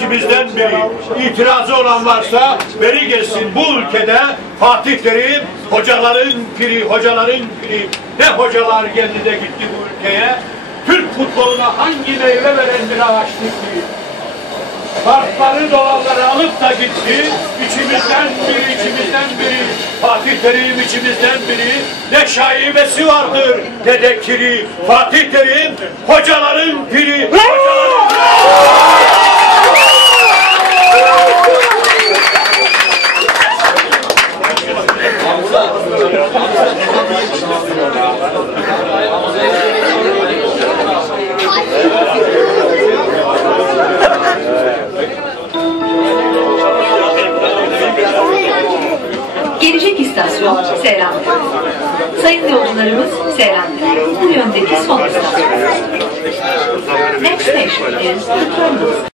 içimizden biri. İtirazı olan varsa beri gelsin bu ülkede Fatih Terim hocaların piri, hocaların piri. Ne hocalar geldi de gitti bu ülkeye. Türk futboluna hangi meyve veren bir ağaçtı ki? Kartları dolanları alıp da gitti. İçimizden biri, içimizden biri. Fatih Terim içimizden biri. Ne şaibesi vardır ne de. Fatih Terim hocaların piri. İstasyon Seyran'dır. Sayın yolcularımız Seyran'dır. Bu yöndeki son istasyon. Next station is the terminus.